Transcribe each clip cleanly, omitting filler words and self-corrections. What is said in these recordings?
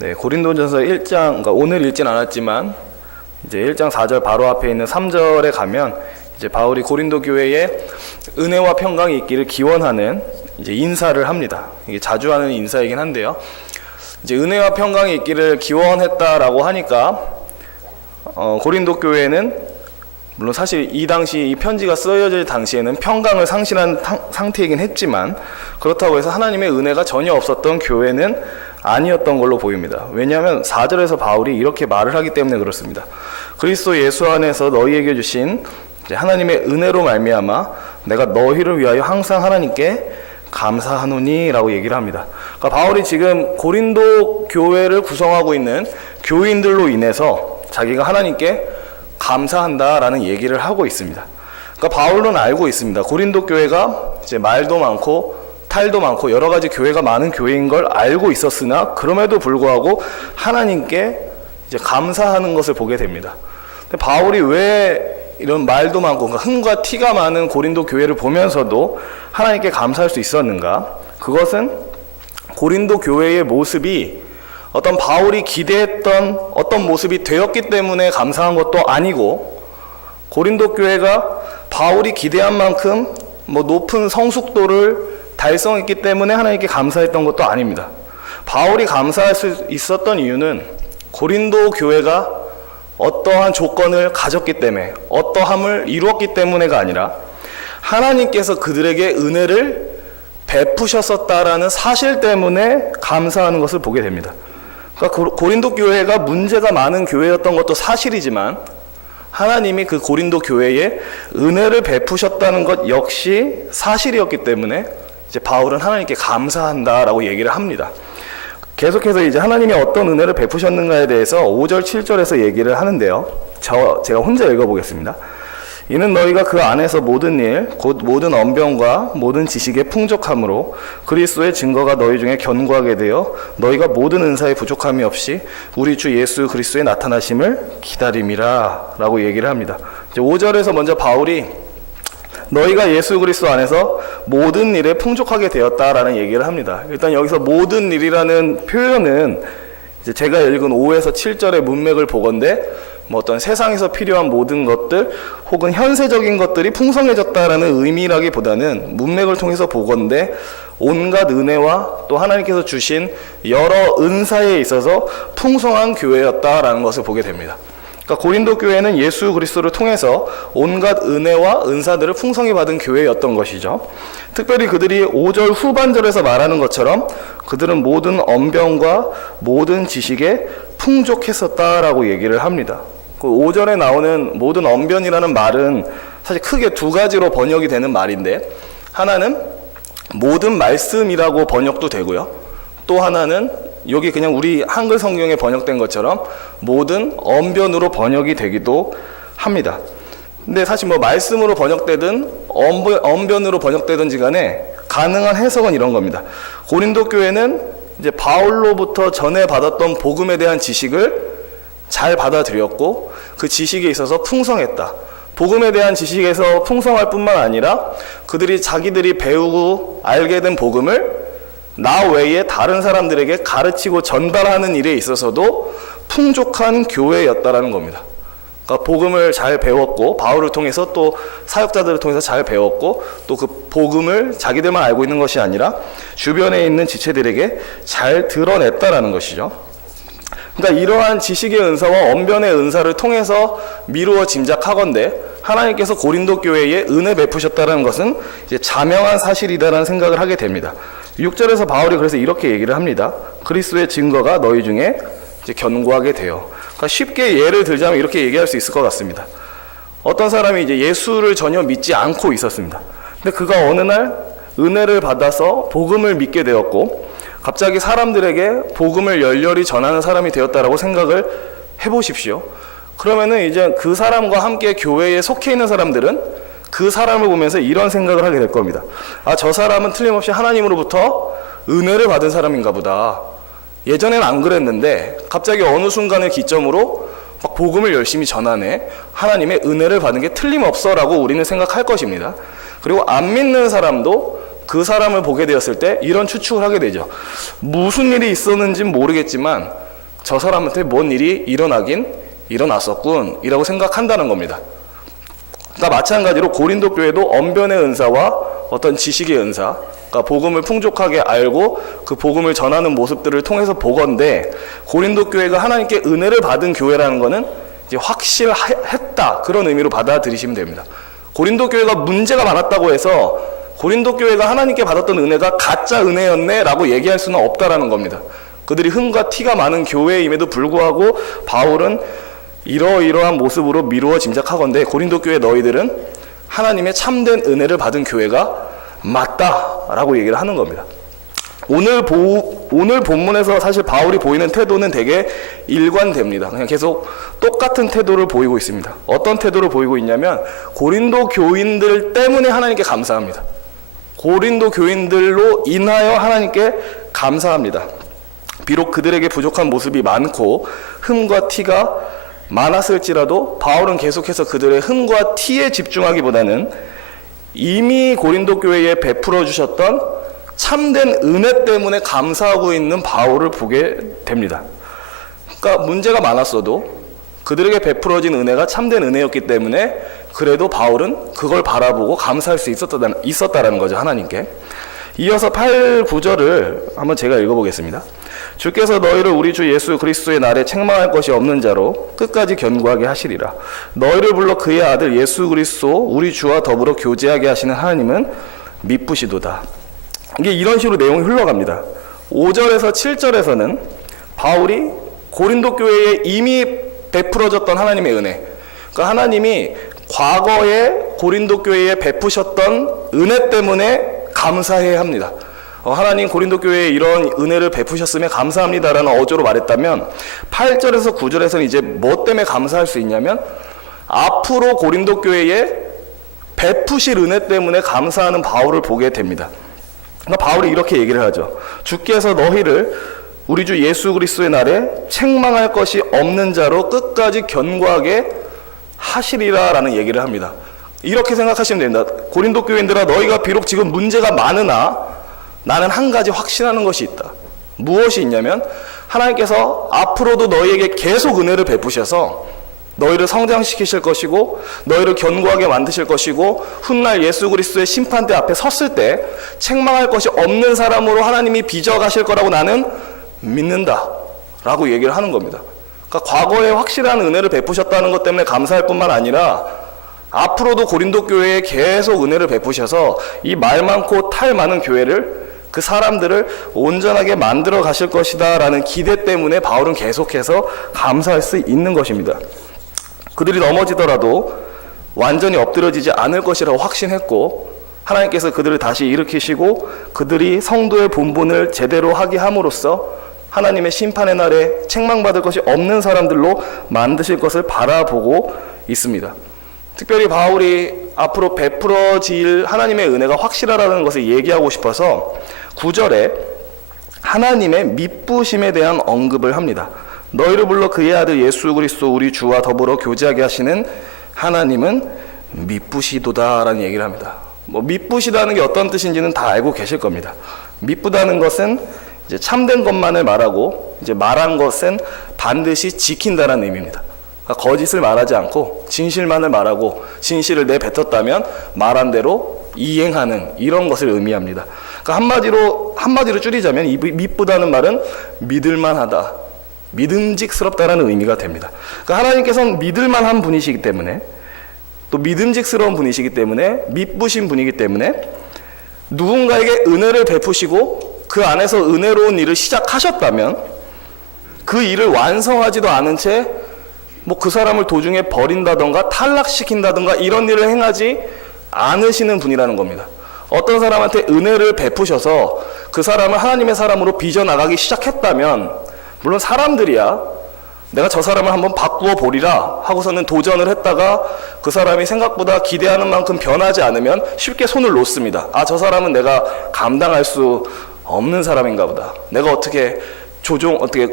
네, 고린도전서 1장, 그러니까 오늘 읽진 않았지만 이제 1장 4절 바로 앞에 있는 3절에 가면 이제 바울이 고린도 교회에 은혜와 평강이 있기를 기원하는 이제 인사를 합니다. 이게 자주 하는 인사이긴 한데요. 이제 은혜와 평강이 있기를 기원했다라고 하니까 고린도 교회는 물론 사실 이 당시 이 편지가 쓰여질 당시에는 평강을 상실한 상태이긴 했지만 그렇다고 해서 하나님의 은혜가 전혀 없었던 교회는 아니었던 걸로 보입니다. 왜냐하면 4절에서 바울이 이렇게 말을 하기 때문에 그렇습니다. 그리스도 예수 안에서 너희에게 주신 하나님의 은혜로 말미암아 내가 너희를 위하여 항상 하나님께 감사하노니 라고 얘기를 합니다. 그러니까 바울이 지금 고린도 교회를 구성하고 있는 교인들로 인해서 자기가 하나님께 감사한다라는 얘기를 하고 있습니다. 그러니까 바울은 알고 있습니다. 고린도 교회가 이제 말도 많고 탈도 많고 여러 가지 교회가 많은 교회인 걸 알고 있었으나 그럼에도 불구하고 하나님께 이제 감사하는 것을 보게 됩니다. 근데 바울이 왜 이런 말도 많고 그러니까 흥과 티가 많은 고린도 교회를 보면서도 하나님께 감사할 수 있었는가? 그것은 고린도 교회의 모습이 어떤 바울이 기대했던 어떤 모습이 되었기 때문에 감사한 것도 아니고 고린도 교회가 바울이 기대한 만큼 높은 성숙도를 달성했기 때문에 하나님께 감사했던 것도 아닙니다. 바울이 감사할 수 있었던 이유는 고린도 교회가 어떠한 조건을 가졌기 때문에 어떠함을 이루었기 때문에가 아니라 하나님께서 그들에게 은혜를 베푸셨었다라는 사실 때문에 감사하는 것을 보게 됩니다. 그러니까 고린도 교회가 문제가 많은 교회였던 것도 사실이지만 하나님이 그 고린도 교회에 은혜를 베푸셨다는 것 역시 사실이었기 때문에 이제 바울은 하나님께 감사한다라고 얘기를 합니다. 계속해서 이제 하나님이 어떤 은혜를 베푸셨는가에 대해서 5절, 7절에서 얘기를 하는데요. 제가 혼자 읽어보겠습니다. 이는 너희가 그 안에서 모든 일, 곧 모든 언변과 모든 지식의 풍족함으로 그리스도의 증거가 너희 중에 견고하게 되어 너희가 모든 은사에 부족함이 없이 우리 주 예수 그리스도의 나타나심을 기다림이라 라고 얘기를 합니다. 이제 5절에서 먼저 바울이 너희가 예수 그리스도 안에서 모든 일에 풍족하게 되었다라는 얘기를 합니다. 일단 여기서 모든 일이라는 표현은 이제 제가 읽은 5에서 7절의 문맥을 보건대 어떤 세상에서 필요한 모든 것들 혹은 현세적인 것들이 풍성해졌다라는 의미라기보다는 문맥을 통해서 보건대 온갖 은혜와 또 하나님께서 주신 여러 은사에 있어서 풍성한 교회였다라는 것을 보게 됩니다. 그러니까 고린도 교회는 예수 그리스도를 통해서 온갖 은혜와 은사들을 풍성히 받은 교회였던 것이죠. 특별히 그들이 5절 후반절에서 말하는 것처럼 그들은 모든 언변과 모든 지식에 풍족했었다라고 얘기를 합니다. 그 5절에 나오는 모든 언변이라는 말은 사실 크게 두 가지로 번역이 되는 말인데 하나는 모든 말씀이라고 번역도 되고요. 또 하나는 여기 그냥 우리 한글 성경에 번역된 것처럼 모든 언변으로 번역이 되기도 합니다. 근데 사실 말씀으로 번역되든 언변으로 번역되든지 간에 가능한 해석은 이런 겁니다. 고린도 교회는 이제 바울로부터 전에 받았던 복음에 대한 지식을 잘 받아들였고 그 지식에 있어서 풍성했다. 복음에 대한 지식에서 풍성할 뿐만 아니라 그들이 자기들이 배우고 알게 된 복음을 나 외에 다른 사람들에게 가르치고 전달하는 일에 있어서도 풍족한 교회였다라는 겁니다. 그러니까 복음을 잘 배웠고 바울을 통해서 또 사역자들을 통해서 잘 배웠고 또 그 복음을 자기들만 알고 있는 것이 아니라 주변에 있는 지체들에게 잘 드러냈다라는 것이죠. 그러니까 이러한 지식의 은사와 언변의 은사를 통해서 미루어 짐작하건대 하나님께서 고린도 교회에 은혜 베푸셨다는 것은 이제 자명한 사실이다라는 생각을 하게 됩니다. 6절에서 바울이 그래서 이렇게 얘기를 합니다. 그리스도의 증거가 너희 중에 이제 견고하게 돼요. 그러니까 쉽게 예를 들자면 이렇게 얘기할 수 있을 것 같습니다. 어떤 사람이 이제 예수를 전혀 믿지 않고 있었습니다. 근데 그가 어느 날 은혜를 받아서 복음을 믿게 되었고 갑자기 사람들에게 복음을 열렬히 전하는 사람이 되었다라고 생각을 해보십시오. 그러면은 이제 그 사람과 함께 교회에 속해 있는 사람들은 그 사람을 보면서 이런 생각을 하게 될 겁니다. 아, 저 사람은 틀림없이 하나님으로부터 은혜를 받은 사람인가 보다. 예전에는 안 그랬는데 갑자기 어느 순간을 기점으로 막 복음을 열심히 전하네. 하나님의 은혜를 받은 게 틀림없어 라고 우리는 생각할 것입니다. 그리고 안 믿는 사람도 그 사람을 보게 되었을 때 이런 추측을 하게 되죠. 무슨 일이 있었는지는 모르겠지만 저 사람한테 뭔 일이 일어났었군 이라고 생각한다는 겁니다. 그러니까 마찬가지로 고린도 교회도 언변의 은사와 어떤 지식의 은사, 그러니까 복음을 풍족하게 알고 그 복음을 전하는 모습들을 통해서 보건대, 고린도 교회가 하나님께 은혜를 받은 교회라는 것은 이제 확실했다, 그런 의미로 받아들이시면 됩니다. 고린도 교회가 문제가 많았다고 해서 고린도 교회가 하나님께 받았던 은혜가 가짜 은혜였네 라고 얘기할 수는 없다라는 겁니다. 그들이 흠과 티가 많은 교회임에도 불구하고 바울은 이러이러한 모습으로 미루어 짐작하건대 고린도 교회 너희들은 하나님의 참된 은혜를 받은 교회가 맞다라고 얘기를 하는 겁니다. 오늘 본문에서 사실 바울이 보이는 태도는 되게 일관됩니다. 그냥 계속 똑같은 태도를 보이고 있습니다. 어떤 태도를 보이고 있냐면 고린도 교인들 때문에 하나님께 감사합니다. 고린도 교인들로 인하여 하나님께 감사합니다. 비록 그들에게 부족한 모습이 많고 흠과 티가 많았을지라도 바울은 계속해서 그들의 흠과 티에 집중하기보다는 이미 고린도 교회에 베풀어 주셨던 참된 은혜 때문에 감사하고 있는 바울을 보게 됩니다. 그러니까 문제가 많았어도 그들에게 베풀어진 은혜가 참된 은혜였기 때문에 그래도 바울은 그걸 바라보고 감사할 수 있었다라는 거죠, 하나님께. 이어서 8, 9절을 한번 제가 읽어보겠습니다. 주께서 너희를 우리 주 예수 그리스도의 날에 책망할 것이 없는 자로 끝까지 견고하게 하시리라. 너희를 불러 그의 아들 예수 그리스도 우리 주와 더불어 교제하게 하시는 하나님은 미쁘시도다. 이게 이런 식으로 내용이 흘러갑니다. 5절에서 7절에서는 바울이 고린도 교회에 이미 베풀어졌던 하나님의 은혜, 그러니까 하나님이 과거에 고린도 교회에 베푸셨던 은혜 때문에 감사해야 합니다. 하나님 고린도 교회에 이런 은혜를 베푸셨음에 감사합니다라는 어조로 말했다면 8절에서 9절에서는 이제 뭐 때문에 감사할 수 있냐면 앞으로 고린도 교회에 베푸실 은혜 때문에 감사하는 바울을 보게 됩니다. 그러니까 바울이 이렇게 얘기를 하죠. 주께서 너희를 우리 주 예수 그리스도의 날에 책망할 것이 없는 자로 끝까지 견고하게 하시리라 라는 얘기를 합니다. 이렇게 생각하시면 됩니다. 고린도 교인들아, 너희가 비록 지금 문제가 많으나 나는 한 가지 확신하는 것이 있다. 무엇이 있냐면 하나님께서 앞으로도 너희에게 계속 은혜를 베푸셔서 너희를 성장시키실 것이고 너희를 견고하게 만드실 것이고 훗날 예수 그리스도의 심판대 앞에 섰을 때 책망할 것이 없는 사람으로 하나님이 빚어가실 거라고 나는 믿는다 라고 얘기를 하는 겁니다. 그러니까 과거에 확실한 은혜를 베푸셨다는 것 때문에 감사할 뿐만 아니라 앞으로도 고린도 교회에 계속 은혜를 베푸셔서 이 말 많고 탈 많은 교회를, 그 사람들을 온전하게 만들어 가실 것이다 라는 기대 때문에 바울은 계속해서 감사할 수 있는 것입니다. 그들이 넘어지더라도 완전히 엎드려지지 않을 것이라고 확신했고 하나님께서 그들을 다시 일으키시고 그들이 성도의 본분을 제대로 하게 함으로써 하나님의 심판의 날에 책망받을 것이 없는 사람들로 만드실 것을 바라보고 있습니다. 특별히 바울이 앞으로 베풀어질 하나님의 은혜가 확실하다는 것을 얘기하고 싶어서 9절에 하나님의 미쁘심에 대한 언급을 합니다. 너희를 불러 그의 아들 예수 그리스도 우리 주와 더불어 교제하게 하시는 하나님은 미쁘시도다 라는 얘기를 합니다. 미쁘시다는 게 어떤 뜻인지는 다 알고 계실 겁니다. 미쁘다는 것은 이제 참된 것만을 말하고 이제 말한 것은 반드시 지킨다라는 의미입니다. 그러니까 거짓을 말하지 않고 진실만을 말하고 진실을 내뱉었다면 말한 대로 이행하는 이런 것을 의미합니다. 그러니까 한마디로 줄이자면 이 미쁘다는 말은 믿을만하다, 믿음직스럽다라는 의미가 됩니다. 그러니까 하나님께서는 믿을만한 분이시기 때문에 또 믿음직스러운 분이시기 때문에 미쁘신 분이기 때문에 누군가에게 은혜를 베푸시고 그 안에서 은혜로운 일을 시작하셨다면 그 일을 완성하지도 않은 채 그 사람을 도중에 버린다던가 탈락시킨다던가 이런 일을 행하지 않으시는 분이라는 겁니다. 어떤 사람한테 은혜를 베푸셔서 그 사람을 하나님의 사람으로 빚어나가기 시작했다면 물론 사람들이야 내가 저 사람을 한번 바꾸어 보리라 하고서는 도전을 했다가 그 사람이 생각보다 기대하는 만큼 변하지 않으면 쉽게 손을 놓습니다. 저 사람은 내가 감당할 수 없는 사람인가 보다. 내가 어떻게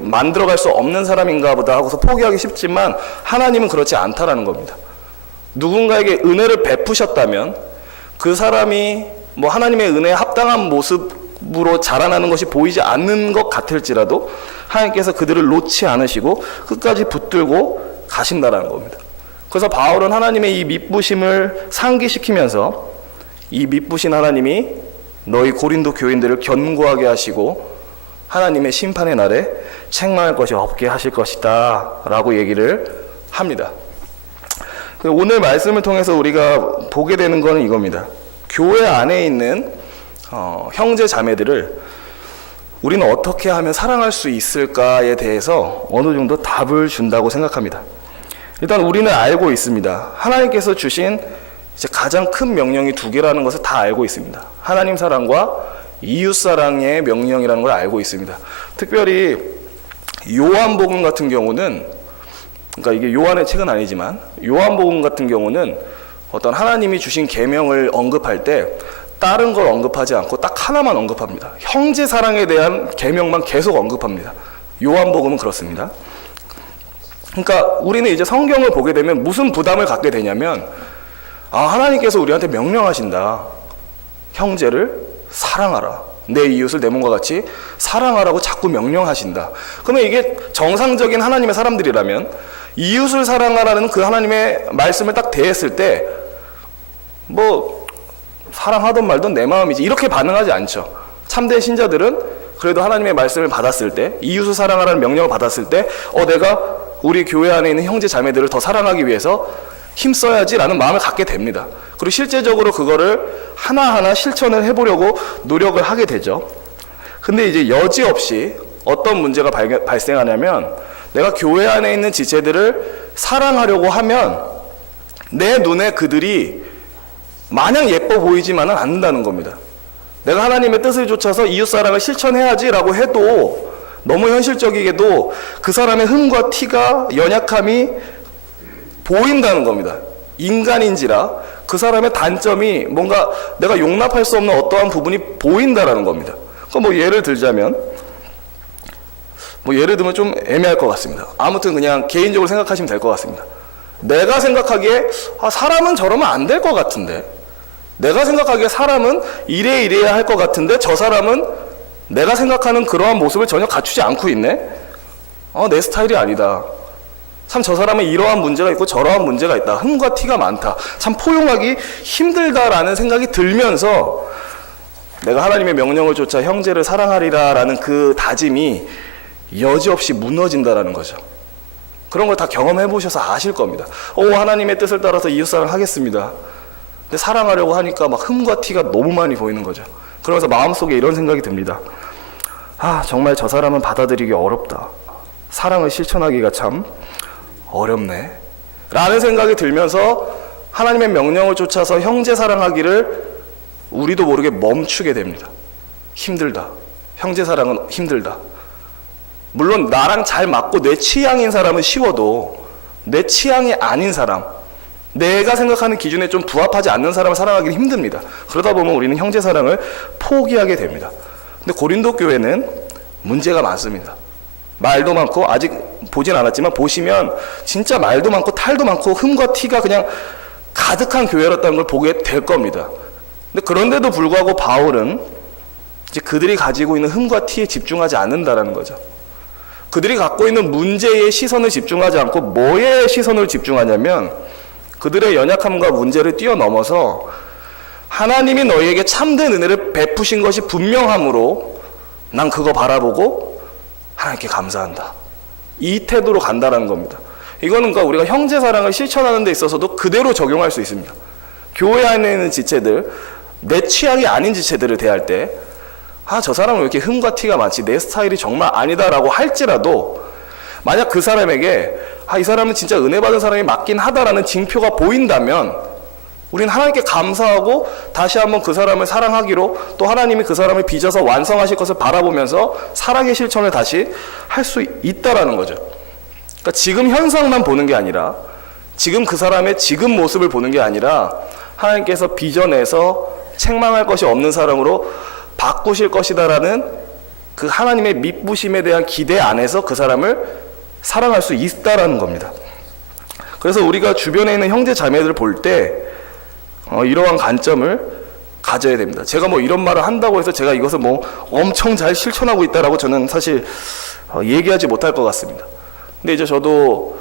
만들어갈 수 없는 사람인가 보다 하고서 포기하기 쉽지만 하나님은 그렇지 않다라는 겁니다. 누군가에게 은혜를 베푸셨다면 그 사람이 하나님의 은혜에 합당한 모습 모습으로 자라나는 것이 보이지 않는 것 같을지라도 하나님께서 그들을 놓지 않으시고 끝까지 붙들고 가신다라는 겁니다. 그래서 바울은 하나님의 이 미쁘심을 상기시키면서 이 미쁘신 하나님이 너희 고린도 교인들을 견고하게 하시고 하나님의 심판의 날에 책망할 것이 없게 하실 것이다 라고 얘기를 합니다. 오늘 말씀을 통해서 우리가 보게 되는 것은 이겁니다. 교회 안에 있는 형제 자매들을 우리는 어떻게 하면 사랑할 수 있을까에 대해서 어느 정도 답을 준다고 생각합니다. 일단 우리는 알고 있습니다. 하나님께서 주신 이제 가장 큰 명령이 두 개라는 것을 다 알고 있습니다. 하나님 사랑과 이웃 사랑의 명령이라는 걸 알고 있습니다. 특별히 요한복음 같은 경우는, 그러니까 이게 요한의 책은 아니지만 요한복음 같은 경우는 어떤 하나님이 주신 계명을 언급할 때 다른 걸 언급하지 않고 딱 하나만 언급합니다. 형제 사랑에 대한 계명만 계속 언급합니다. 요한복음은 그렇습니다. 그러니까 우리는 이제 성경을 보게 되면 무슨 부담을 갖게 되냐면, 하나님께서 우리한테 명령하신다. 형제를 사랑하라. 내 이웃을 내 몸과 같이 사랑하라고 자꾸 명령하신다. 그러면 이게 정상적인 하나님의 사람들이라면 이웃을 사랑하라는 그 하나님의 말씀을 딱 대했을 때 뭐 사랑하던 말던 내 마음이지 이렇게 반응하지 않죠. 참된 신자들은 그래도 하나님의 말씀을 받았을 때, 이웃을 사랑하라는 명령을 받았을 때 내가 우리 교회 안에 있는 형제 자매들을 더 사랑하기 위해서 힘써야지라는 마음을 갖게 됩니다. 그리고 실제적으로 그거를 하나하나 실천을 해보려고 노력을 하게 되죠. 근데 이제 여지없이 어떤 문제가 발생하냐면, 내가 교회 안에 있는 지체들을 사랑하려고 하면 내 눈에 그들이 마냥 예뻐 보이지만은 않는다는 겁니다. 내가 하나님의 뜻을 좇아서 이웃사랑을 실천해야지라고 해도 너무 현실적이게도 그 사람의 흠과 티가, 연약함이 보인다는 겁니다. 인간인지라 그 사람의 단점이 뭔가 내가 용납할 수 없는 어떠한 부분이 보인다라는 겁니다. 그럼 뭐 예를 들자면, 예를 들면 좀 애매할 것 같습니다. 아무튼 그냥 개인적으로 생각하시면 될 것 같습니다. 내가 생각하기에 사람은 저러면 안 될 것 같은데, 내가 생각하기에 사람은 이래야 할 것 같은데 저 사람은 내가 생각하는 그러한 모습을 전혀 갖추지 않고 있네? 내 스타일이 아니다. 참 저 사람은 이러한 문제가 있고 저러한 문제가 있다. 흠과 티가 많다. 참 포용하기 힘들다라는 생각이 들면서 내가 하나님의 명령을 좇아 형제를 사랑하리라라는 그 다짐이 여지없이 무너진다라는 거죠. 그런 걸 다 경험해 보셔서 아실 겁니다. 하나님의 뜻을 따라서 이웃사랑 하겠습니다. 근데 사랑하려고 하니까 막 흠과 티가 너무 많이 보이는 거죠. 그러면서 마음속에 이런 생각이 듭니다. 정말 저 사람은 받아들이기 어렵다. 사랑을 실천하기가 참 어렵네 라는 생각이 들면서 하나님의 명령을 쫓아서 형제 사랑하기를 우리도 모르게 멈추게 됩니다. 힘들다. 형제 사랑은 힘들다. 물론 나랑 잘 맞고 내 취향인 사람은 쉬워도 내 취향이 아닌 사람, 내가 생각하는 기준에 좀 부합하지 않는 사람을 사랑하기는 힘듭니다. 그러다 보면 우리는 형제 사랑을 포기하게 됩니다. 근데 고린도 교회는 문제가 많습니다. 말도 많고, 아직 보진 않았지만 보시면 진짜 말도 많고 탈도 많고 흠과 티가 그냥 가득한 교회였다는 걸 보게 될 겁니다. 근데 그런데도 불구하고 바울은 이제 그들이 가지고 있는 흠과 티에 집중하지 않는다라는 거죠. 그들이 갖고 있는 문제에 시선을 집중하지 않고 뭐에 시선을 집중하냐면, 그들의 연약함과 문제를 뛰어넘어서 하나님이 너희에게 참된 은혜를 베푸신 것이 분명하므로 난 그거 바라보고 하나님께 감사한다. 이 태도로 간다라는 겁니다. 이거는 그러니까 우리가 형제 사랑을 실천하는 데 있어서도 그대로 적용할 수 있습니다. 교회 안에 있는 지체들, 내 취향이 아닌 지체들을 대할 때 저 사람은 왜 이렇게 흠과 티가 많지, 내 스타일이 정말 아니다라고 할지라도 만약 그 사람에게 이 사람은 진짜 은혜 받은 사람이 맞긴 하다라는 징표가 보인다면 우리는 하나님께 감사하고 다시 한번 그 사람을 사랑하기로, 또 하나님이 그 사람을 빚어서 완성하실 것을 바라보면서 사랑의 실천을 다시 할 수 있다라는 거죠. 그러니까 지금 현상만 보는 게 아니라, 지금 그 사람의 지금 모습을 보는 게 아니라 하나님께서 빚어내서 책망할 것이 없는 사람으로 바꾸실 것이다라는 그 하나님의 미쁘심에 대한 기대 안에서 그 사람을 사랑할 수 있다라는 겁니다. 그래서 우리가 주변에 있는 형제 자매들을 볼 때 이러한 관점을 가져야 됩니다. 제가 뭐 이런 말을 한다고 해서 제가 이것을 뭐 엄청 잘 실천하고 있다라고 저는 사실 얘기하지 못할 것 같습니다. 근데 이제 저도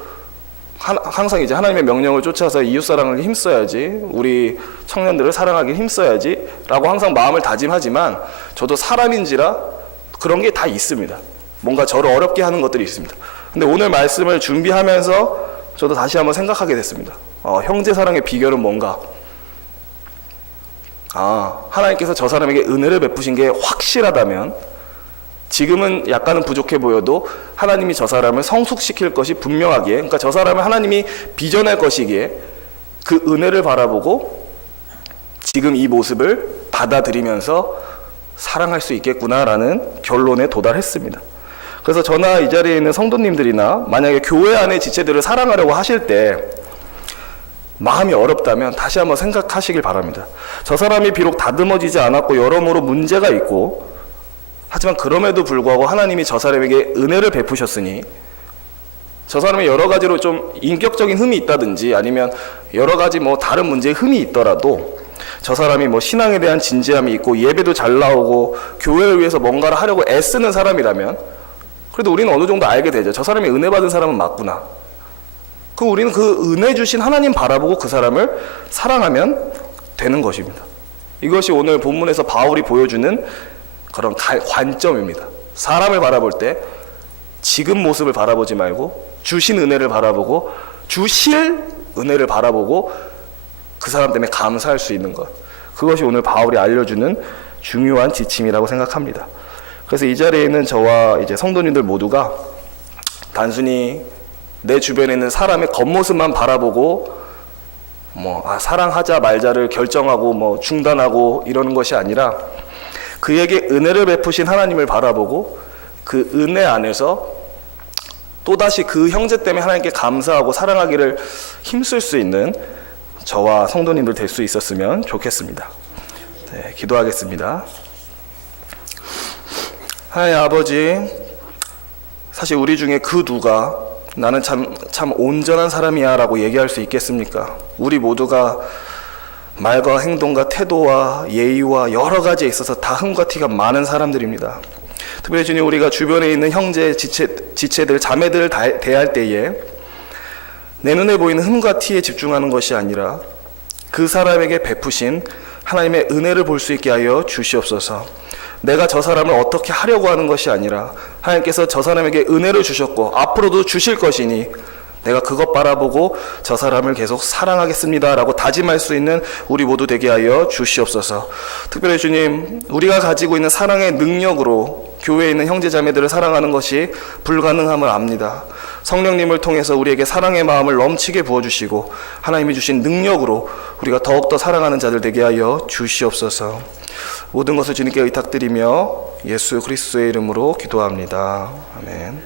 항상 이제 하나님의 명령을 쫓아서 이웃사랑을 힘써야지, 우리 청년들을 사랑하기 힘써야지 라고 항상 마음을 다짐하지만, 저도 사람인지라 그런 게 다 있습니다. 뭔가 저를 어렵게 하는 것들이 있습니다. 근데 오늘 말씀을 준비하면서 저도 다시 한번 생각하게 됐습니다. 형제 사랑의 비결은 뭔가? 하나님께서 저 사람에게 은혜를 베푸신 게 확실하다면, 지금은 약간은 부족해 보여도 하나님이 저 사람을 성숙시킬 것이 분명하기에, 그러니까 저 사람을 하나님이 빚어낼 것이기에 그 은혜를 바라보고 지금 이 모습을 받아들이면서 사랑할 수 있겠구나라는 결론에 도달했습니다. 그래서 저나 이 자리에 있는 성도님들이나 만약에 교회 안의 지체들을 사랑하려고 하실 때 마음이 어렵다면 다시 한번 생각하시길 바랍니다. 저 사람이 비록 다듬어지지 않았고 여러모로 문제가 있고, 하지만 그럼에도 불구하고 하나님이 저 사람에게 은혜를 베푸셨으니, 저 사람의 여러 가지로 좀 인격적인 흠이 있다든지 아니면 여러 가지 뭐 다른 문제의 흠이 있더라도, 저 사람이 뭐 신앙에 대한 진지함이 있고 예배도 잘 나오고 교회를 위해서 뭔가를 하려고 애쓰는 사람이라면, 그래도 우리는 어느 정도 알게 되죠. 저 사람이 은혜 받은 사람은 맞구나. 우리는 그 은혜 주신 하나님 바라보고 그 사람을 사랑하면 되는 것입니다. 이것이 오늘 본문에서 바울이 보여주는 그런 관점입니다. 사람을 바라볼 때 지금 모습을 바라보지 말고 주신 은혜를 바라보고 주실 은혜를 바라보고 그 사람 때문에 감사할 수 있는 것, 그것이 오늘 바울이 알려주는 중요한 지침이라고 생각합니다. 그래서 이 자리에 있는 저와 이제 성도님들 모두가 단순히 내 주변에 있는 사람의 겉모습만 바라보고 사랑하자 말자를 결정하고 중단하고 이러는 것이 아니라, 그에게 은혜를 베푸신 하나님을 바라보고 그 은혜 안에서 또다시 그 형제 때문에 하나님께 감사하고 사랑하기를 힘쓸 수 있는 저와 성도님들 될 수 있었으면 좋겠습니다. 네, 기도하겠습니다. 하나님 아버지, 사실 우리 중에 그 누가 나는 참 온전한 사람이야 라고 얘기할 수 있겠습니까? 우리 모두가 말과 행동과 태도와 예의와 여러 가지에 있어서 다 흠과 티가 많은 사람들입니다. 특별히 주님, 우리가 주변에 있는 형제, 지체들, 자매들을 대할 때에 내 눈에 보이는 흠과 티에 집중하는 것이 아니라 그 사람에게 베푸신 하나님의 은혜를 볼 수 있게 하여 주시옵소서. 내가 저 사람을 어떻게 하려고 하는 것이 아니라 하나님께서 저 사람에게 은혜를 주셨고 앞으로도 주실 것이니 내가 그것 바라보고 저 사람을 계속 사랑하겠습니다 라고 다짐할 수 있는 우리 모두 되게 하여 주시옵소서. 특별히 주님, 우리가 가지고 있는 사랑의 능력으로 교회에 있는 형제자매들을 사랑하는 것이 불가능함을 압니다. 성령님을 통해서 우리에게 사랑의 마음을 넘치게 부어주시고 하나님이 주신 능력으로 우리가 더욱더 사랑하는 자들 되게 하여 주시옵소서. 모든 것을 주님께 의탁드리며 예수 그리스도의 이름으로 기도합니다. 아멘.